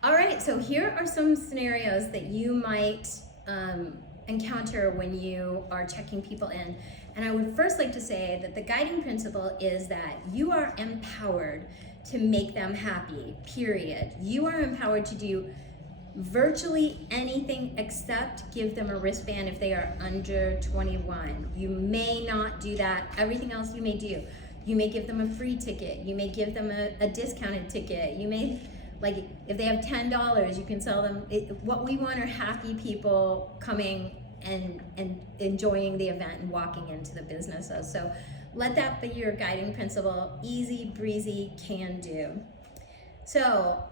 All right, so here are some scenarios that you might encounter when you are checking people in. And I would first like to say that the guiding principle is that you are empowered to make them happy, period. You are empowered to do virtually anything except give them a wristband if they are under 21. You may not do that. Everything else you may do. You may give them a free ticket. You may give them a discounted ticket. You may, like, if they have $10, you can sell them. What we want are happy people coming and enjoying the event and walking into the businesses. So let that be your guiding principle. Easy breezy, can do. So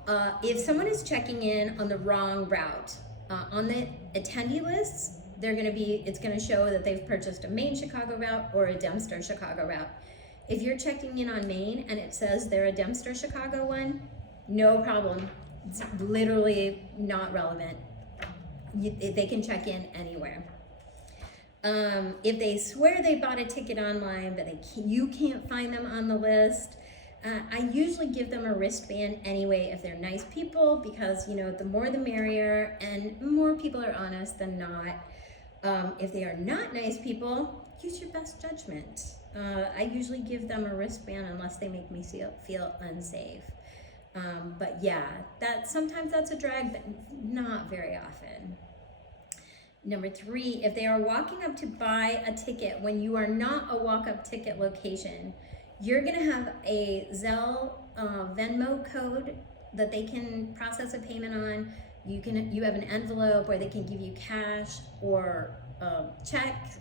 if someone is checking in on the wrong route, on the attendee lists, it's gonna show that they've purchased a Main Chicago route or a Dempster Chicago route. If you're checking in on Main and it says they're a Dempster Chicago one, no problem. It's literally not relevant. They can check in anywhere. If they swear they bought a ticket online, but you can't find them on the list, I usually give them a wristband anyway if they're nice people, because the more the merrier, and more people are honest than not. If they are not nice people, use your best judgment. I usually give them a wristband unless they make me feel unsafe. But yeah, sometimes that's a drag, but not very often. Number 3, if they are walking up to buy a ticket when you are not a walk-up ticket location, you're gonna have a Zelle Venmo code that they can process a payment on. You have an envelope where they can give you cash or check,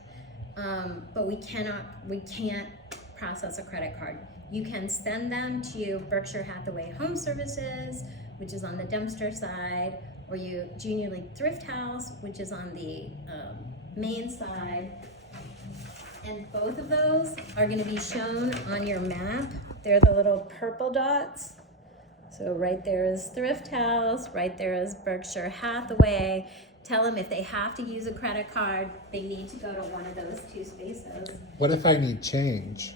but we can't process a credit card. You can send them to Berkshire Hathaway Home Services, which is on the Dempster side, or Junior League Thrift House, which is on the Main side. And both of those are going to be shown on your map. They're the little purple dots. So right there is Thrift House, right there is Berkshire Hathaway. Tell them if they have to use a credit card, they need to go to one of those 2 spaces. What if I need change?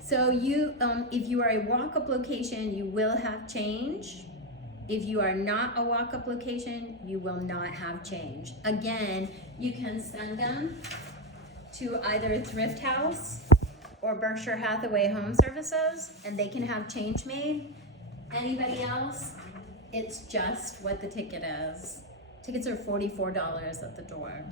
So if you are a walk-up location, you will have change. If you are not a walk-up location, you will not have change. Again, you can send them to either Thrift House or Berkshire Hathaway Home Services, and they can have change made. Anybody else, it's just what the ticket is. Tickets are $44 at the door.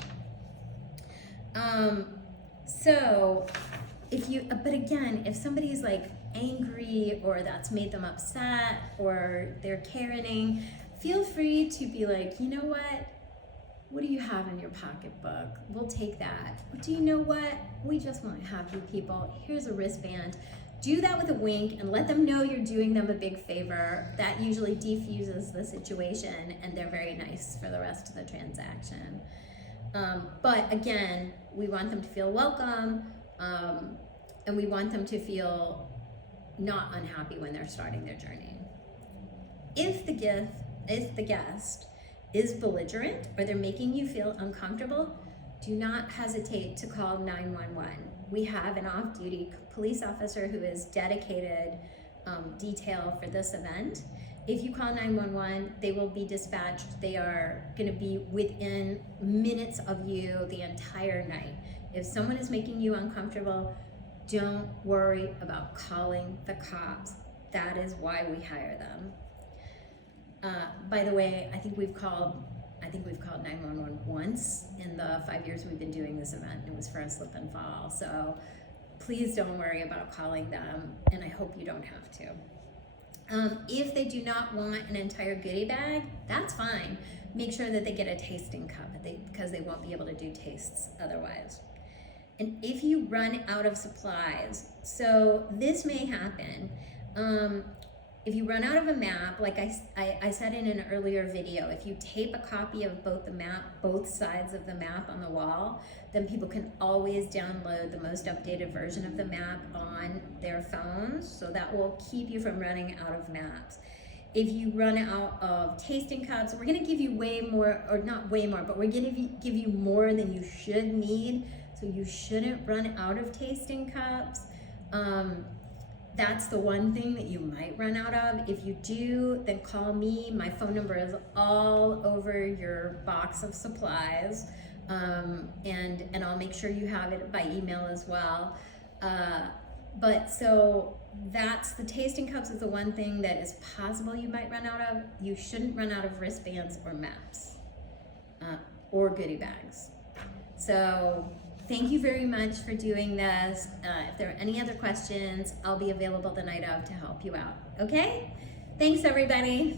But again, if somebody's like angry or that's made them upset or they're Karening, feel free to be like, you know what do you have in your pocketbook? We'll take that. But do you know what? We just want happy people. Here's a wristband. Do that with a wink and let them know you're doing them a big favor. That usually defuses the situation and they're very nice for the rest of the transaction. But again, we want them to feel welcome, and we want them to feel not unhappy when they're starting their journey. If the guest is belligerent or they're making you feel uncomfortable, do not hesitate to call 911. We have an off-duty police officer who is dedicated detail for this event. If you call 911, they will be dispatched. They are going to be within minutes of you the entire night. If someone is making you uncomfortable, don't worry about calling the cops. That is why we hire them. By the way, I think we've called 911 once in the 5 years we've been doing this event. It was for a slip and fall. So please don't worry about calling them, and I hope you don't have to. If they do not want an entire goodie bag, that's fine. Make sure that they get a tasting cup because they won't be able to do tastes otherwise. And if you run out of supplies, so this may happen. If you run out of a map, like I said in an earlier video, if you tape a copy of both sides of the map on the wall, then people can always download the most updated version of the map on their phones. So that will keep you from running out of maps. If you run out of tasting cups, we're gonna give you way more, or not way more, but we're gonna give you more than you should need. So you shouldn't run out of tasting cups. that's the one thing that you might run out of. If you do, then call me. My phone number is all over your box of supplies. And I'll make sure you have it by email as well. But so that's the tasting cups is the one thing that is possible you might run out of. You shouldn't run out of wristbands or maps or goodie bags. So thank you very much for doing this. If there are any other questions, I'll be available the night of to help you out. Okay? Thanks, everybody.